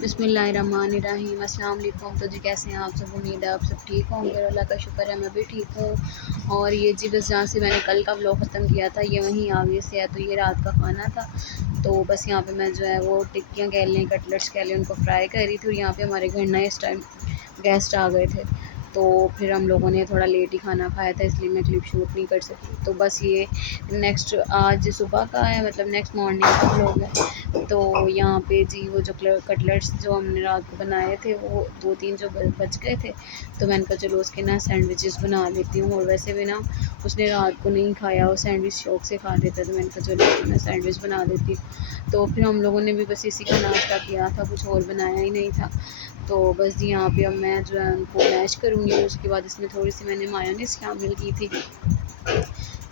बिस्मिल्लाहिर्रहमानिर्रहीम। अस्सलाम वालेकुम। तो जी कैसे हैं आप सब? उम्मीद है आप सब ठीक होंगे और अल्लाह का शुक्र है मैं भी ठीक हूँ। और ये जी बस जहाँ से मैंने कल का व्लॉग ख़त्म किया था ये वहीं आगे से है, तो ये रात का खाना था। तो बस यहाँ पे मैं जो है वो टिक्कियाँ कह लें, कटलेट्स कह लें, उनको फ्राई कर रही थी। और यहाँ पे हमारे घर ना इस टाइम गेस्ट आ गए थे, तो फिर हम लोगों ने थोड़ा लेट ही खाना खाया था, इसलिए मैं क्लिप शूट नहीं कर सकी। तो बस ये नेक्स्ट आज सुबह का है, मतलब नेक्स्ट मॉर्निंग का व्लॉग है। तो यहाँ पे जी वो जो कटलेट्स जो हमने रात को बनाए थे वो 2-3 जो बच गए थे, तो मैंने कहा चलो उसके ना सैंडविचेस बना लेती हूँ। और वैसे भी ना उसने रात को नहीं खाया, वो सैंडविच शौक से खा लेता, तो मैंने कहा चलो उसको मैं सैंडविच बना देती हूँ। तो फिर हम लोगों ने भी बस इसी का नाश्ता किया था, कुछ और बनाया ही नहीं था। तो बस जी यहाँ पे अब मैं जो है उनको मैश करूँगी। उसके बाद इसमें थोड़ी सी मैंने मायोनीज़ शामिल की थी।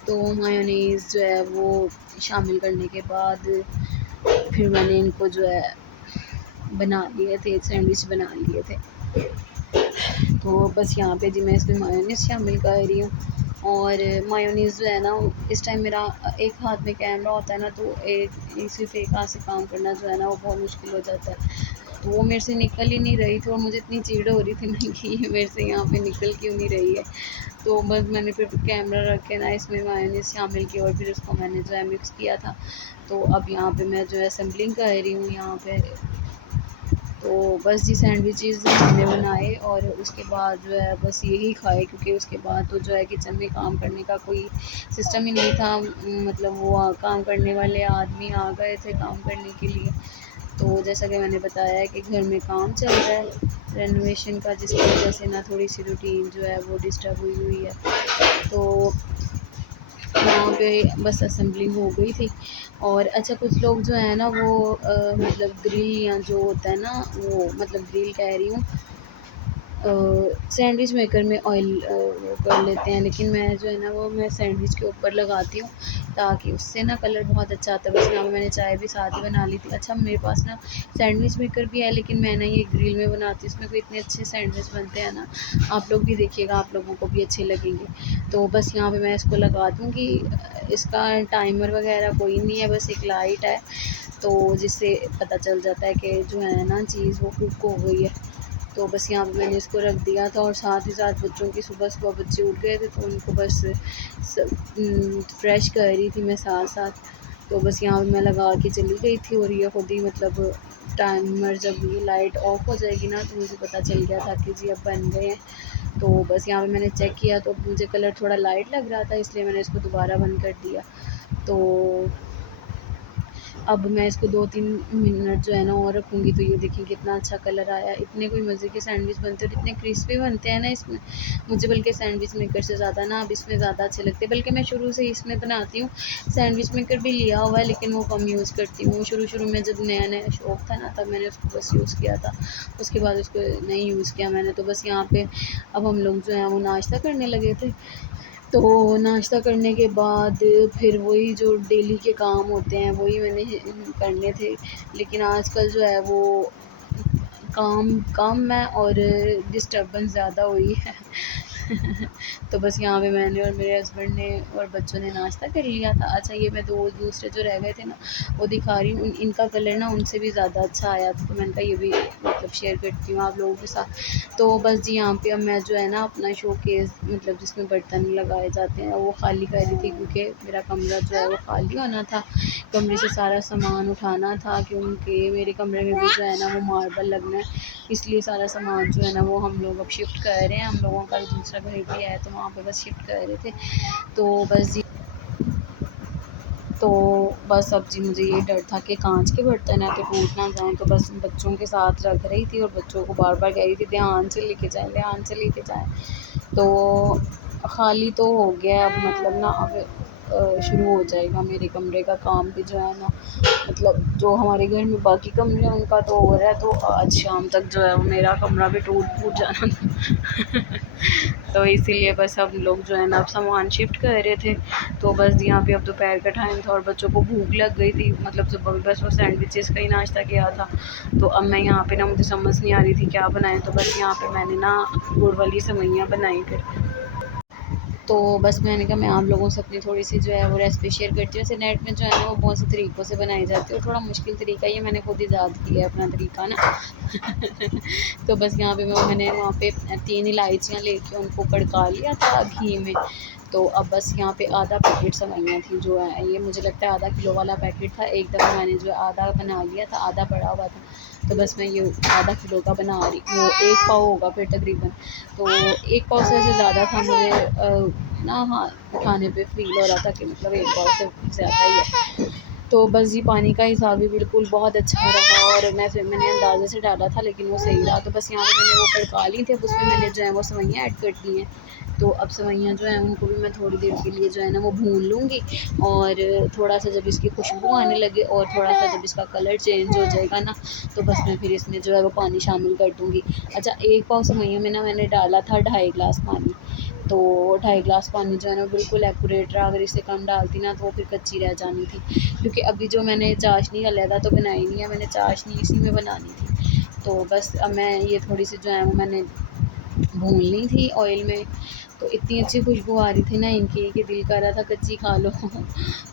तो मायोनीज़ जो है वो शामिल करने के बाद फिर मैंने इनको जो है बना लिए थे, सैंडविच बना लिए थे। तो बस यहाँ पे जी मैं इसमें मायोनीज़ शामिल कर रही हूँ। और मायोनीज़ जो है ना, इस टाइम मेरा एक हाथ में कैमरा होता है ना, तो एक सिर्फ एक हाथ से काम करना जो है ना वो बहुत मुश्किल हो जाता है। तो वो मेरे से निकल ही नहीं रही थी और मुझे इतनी चिढ़ हो रही थी ना कि ये मेरे से यहाँ पे निकल क्यों नहीं रही है। तो बस मैंने फिर कैमरा रख के ना इसमें मायोनीज़ शामिल की और फिर उसको मैंने जो है मिक्स किया था। तो अब यहाँ पे मैं जो है असेंबलिंग कर रही हूँ यहाँ पे। तो बस जी सैंडविचेज़ हमने बनाए और उसके बाद जो है बस यही खाए, क्योंकि उसके बाद तो जो है किचन में काम करने का कोई सिस्टम ही नहीं था। मतलब वो काम करने वाले आदमी आ गए थे काम करने के लिए। तो जैसा कि मैंने बताया है कि घर में काम चल रहा है रेनोवेशन का, जिसकी वजह से ना थोड़ी सी रूटीन जो है वो डिस्टर्ब हुई हुई है। तो वहाँ पे बस असेंबलिंग हो गई थी। और अच्छा कुछ लोग जो है ना वो मतलब ग्रिल या जो होता है ना वो, मतलब ग्रिल कह रही हूँ, सैंडविच मेकर में ऑयल वो कर लेते हैं, लेकिन मैं जो है ना वो मैं सैंडविच के ऊपर लगाती हूँ ताकि उससे ना कलर बहुत अच्छा आता है। बस यहाँ पे मैंने चाय भी साथ ही बना ली थी। अच्छा मेरे पास ना सैंडविच मेकर भी है, लेकिन मैं ना ये ग्रिल में बनाती हूँ, इसमें कोई इतने अच्छे सैंडविच बनते हैं ना, आप लोग भी देखिएगा, आप लोगों को भी अच्छे लगेंगे। तो बस यहाँ पे मैं इसको लगा दूँगी। इसका टाइमर वगैरह कोई नहीं है, बस एक लाइट है, तो जिससे पता चल जाता है कि जो है ना चीज़ वो कुक हो गई है। तो बस यहाँ पे मैंने इसको रख दिया था। और साथ ही साथ बच्चों की सुबह बच्चे उठ गए थे, तो उनको बस फ्रेश कर रही थी मैं साथ साथ। तो बस यहाँ पे मैं लगा के चली गई थी और ये खुद ही मतलब टाइमर जब ये लाइट ऑफ हो जाएगी ना, तो मुझे पता चल गया था कि जी अब बन गए हैं। तो बस यहाँ पे मैंने चेक किया तो मुझे कलर थोड़ा लाइट लग रहा था, इसलिए मैंने इसको दोबारा बंद कर दिया। तो अब मैं इसको 2-3 मिनट जो है ना और रखूँगी, तो ये देखिए कितना अच्छा कलर आया। इतने कोई मज़े के सैंडविच बनते हैं और इतने क्रिस्पी बनते हैं ना इसमें। मुझे बल्कि सैंडविच मेकर से ज़्यादा ना अब इसमें ज़्यादा अच्छे लगते हैं, बल्कि मैं शुरू से ही इसमें बनाती हूँ। सैंडविच मेकर भी लिया हुआ है, लेकिन वो कम यूज़ करती हूँ। शुरू में जब नया-नया शौक था ना, तब मैंने उसको बस यूज़ किया था। उसके बाद उसको नहीं यूज़ किया मैंने। तो बस यहाँ पे अब हम लोग जो हैं वो नाश्ता करने लगे थे। तो नाश्ता करने के बाद फिर वही जो डेली के काम होते हैं वही मैंने करने थे, लेकिन आजकल जो है वो काम कम है और डिस्टर्बेंस ज़्यादा हुई है। तो बस यहाँ पे मैंने और मेरे हस्बैंड ने और बच्चों ने नाश्ता कर लिया था। अच्छा ये मैं दो दूसरे जो रह गए थे ना वो दिखा रही हूँ, इनका कलर ना उनसे भी ज़्यादा अच्छा आया था, तो मैंने कहा ये भी मतलब शेयर करती हूँ आप लोगों के साथ। तो बस जी यहाँ पे अब मैं जो है ना अपना शोकेस, मतलब जिसमें बर्तन लगाए जाते हैं, वो खाली कर रही थी, क्योंकि मेरा कमरा जो है वो खाली होना था। कमरे से सारा सामान उठाना था, क्योंकि मेरे कमरे में भी जो है ना वो मार्बल लगना है, इसलिए सारा सामान जो है ना वो हम लोग अब शिफ्ट कर रहे हैं। हम लोगों का दूसरा घर भी है, तो वहाँ पे बस शिफ्ट कर रहे थे। तो बस जी तो बस अब जी मुझे ये डर था कि कांच के बर्तन है तो टूट ना जाएँ, तो बस बच्चों के साथ रख रही थी और बच्चों को बार-बार कह रही थी ध्यान से लेके जाएँ, ध्यान से लेके जाएँ। तो खाली तो हो गया अब, मतलब ना अब शुरू हो जाएगा मेरे कमरे का काम भी जो है ना, मतलब जो हमारे घर में बाकी कमरे हैं उनका तो हो रहा है, तो आज शाम तक जो है वो मेरा कमरा भी टूट जाना था। तो इसीलिए बस हम लोग जो है ना अब सामान शिफ्ट कर रहे थे। तो बस यहाँ पे अब दोपहर का टाइम था और बच्चों को भूख लग गई थी, मतलब सुबह भी बस वो सैंडविचेस का ही नाश्ता किया था। तो अब मैं यहाँ पे ना मुझे समझ नहीं आ रही थी क्या बनाएं, तो बस यहाँ पे मैंने ना गुड़ वाली सेवइयाँ बनाई फिर। तो बस मैंने कहा मैं आप लोगों से अपनी थोड़ी-सी जो है वो रेसिपी शेयर करती हूँ। वैसे नेट में जो है ना वो बहुत से तरीक़ों से बनाई जाती है और थोड़ा मुश्किल तरीका ये मैंने खुद ईज़ाद किया है अपना तरीका ना। तो बस यहाँ पे मैंने वहाँ पे 3 इलायचियाँ लेके उनको कड़का लिया था घी में। तो अब बस यहाँ पे आधा पैकेट सेवइयाँ थी जो है, ये मुझे लगता है आधा किलो वाला पैकेट था। एक दफ़ा मैंने जो है आधा बना लिया था, आधा पड़ा हुआ था। तो बस मैं ये आधा किलो का बना रही, वो 1 पाव होगा फिर तकरीबन। तो 1 पाव से ज़्यादा था मुझे ना, हाँ, उठाने पे फ़ील हो रहा था कि मतलब 1 पाव से ज़्यादा ही है। तो बस जी पानी का हिसाब भी बिल्कुल बहुत अच्छा रहा और मैंने अंदाज़े से डाला था लेकिन वो सही रहा। तो बस यहाँ पे मैंने वो कड़का ली थी, अब उसमें मैंने जो है वो सेवइयाँ ऐड कर दी हैं। तो अब सेवइयाँ जो हैं उनको भी मैं थोड़ी देर के लिए जो है ना वो भून लूँगी और थोड़ा-सा जब इसकी खुशबू आने लगे और थोड़ा-सा जब इसका कलर चेंज हो जाएगा ना, तो बस मैं फिर इसमें जो है वो पानी शामिल कर दूँगी। अच्छा, 1 पाव सेवइयों में ना मैंने डाला था 2.5 ग्लास पानी। तो 2.5 ग्लास पानी जो है ना बिल्कुल एक्यूरेट रहा, अगर इससे कम डालती ना तो वो फिर कच्ची रह जानी थी। क्योंकि अभी जो मैंने चाशनी अलहदा तो बनाई नहीं है, मैंने चाशनी इसी में बनानी थी। तो बस अब मैं ये थोड़ी-सी जो है वो मैंने भून ली थी ऑयल में। तो इतनी अच्छी खुशबू आ रही थी ना इनकी कि दिल कर रहा था कच्ची खा लो।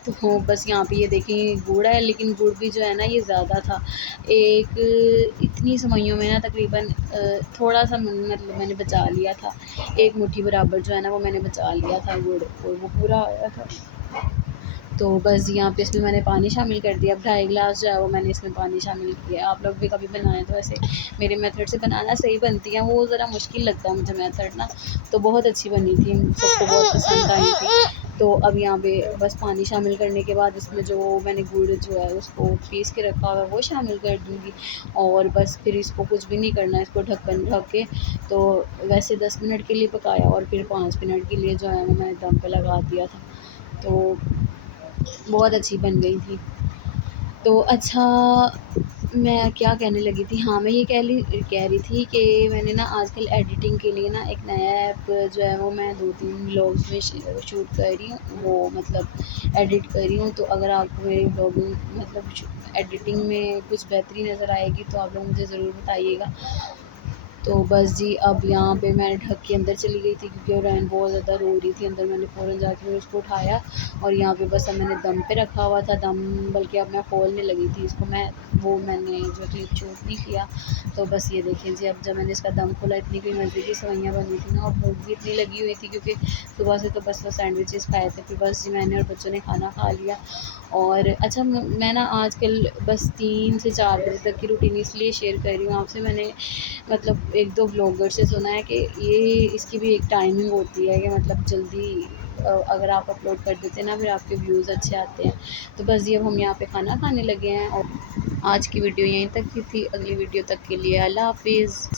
तो बस यहाँ पे ये देखें गुड़ है, लेकिन गुड़ भी जो है ना ये ज़्यादा था। इतनी सेवइयों में ना तकरीबन थोड़ा-सा मतलब मैंने बचा लिया था। 1 मुट्ठी बराबर जो है ना वो मैंने बचा लिया था गुड़, और वो पूरा आया था। तो बस यहाँ पे इसमें मैंने पानी शामिल कर दिया। अब 2.5 ग्लास जो है वो मैंने इसमें पानी शामिल किया। आप लोग भी कभी बनाएँ तो ऐसे मेरे मेथड से बनाना, सही बनती हैं। वो ज़रा मुश्किल लगता है मुझे मेथड ना, तो बहुत अच्छी बनी थी, सबको बहुत पसंद आई थी। तो अब यहाँ पे बस पानी शामिल करने के बाद इसमें जो मैंने गुड़ जो है उसको पीस के रखा हुआ है वो शामिल कर दूँगी और बस फिर इसको कुछ भी नहीं करना, इसको ढक्कन ढक के तो वैसे 10 मिनट के लिए पकाया और फिर 5 मिनट के लिए जो है वो मैंने दम पे लगा दिया था। तो बहुत अच्छी बन गई थी। तो अच्छा, मैं क्या कहने लगी थी, हाँ, मैं ये कह रही थी कि मैंने ना आजकल एडिटिंग के लिए ना एक नया ऐप जो है वो मैं 2-3 व्लॉग्स में शूट कर रही हूँ, वो मतलब एडिट कर रही हूँ। तो अगर आपको मेरी व्लॉगिंग मतलब एडिटिंग में कुछ बेहतरी नज़र आएगी तो आप लोग मुझे ज़रूर बताइएगा। तो बस जी अब यहाँ पे मैं ढक के अंदर चली गई थी क्योंकि रैन बहुत ज़्यादा रो रही थी अंदर। मैंने फ़ौरन जाके फिर उसको उठाया और यहाँ पे बस अब मैंने दम पे रखा हुआ था, दम बल्कि अब मैं खोलने लगी थी इसको, मैंने जो क्लिप शूट नहीं किया। तो बस ये देखिए जी, अब जब मैंने इसका दम खोला इतनी कोई मज़े की सेवइयाँ बनी थी ना और भूख भी इतनी लगी हुई थी क्योंकि सुबह से तो बस वो सैंडविचेस खाए थे। फिर बस जी मैंने और बच्चों ने खाना खा लिया। और अच्छा, मैं ना आजकल बस 3 से 4 बजे तक की रूटीन इसलिए शेयर कर रही हूँ आपसे। मैंने मतलब 1-2 व्लॉगर से सुना है कि ये इसकी भी एक टाइमिंग होती है कि मतलब जल्दी अगर आप अपलोड कर देते हैं ना फिर आपके व्यूज़ अच्छे आते हैं। तो बस ये अब हम यहाँ पे खाना खाने लगे हैं और आज की वीडियो यहीं तक की थी। अगली वीडियो तक के लिए अल्लाह हाफ़िज़।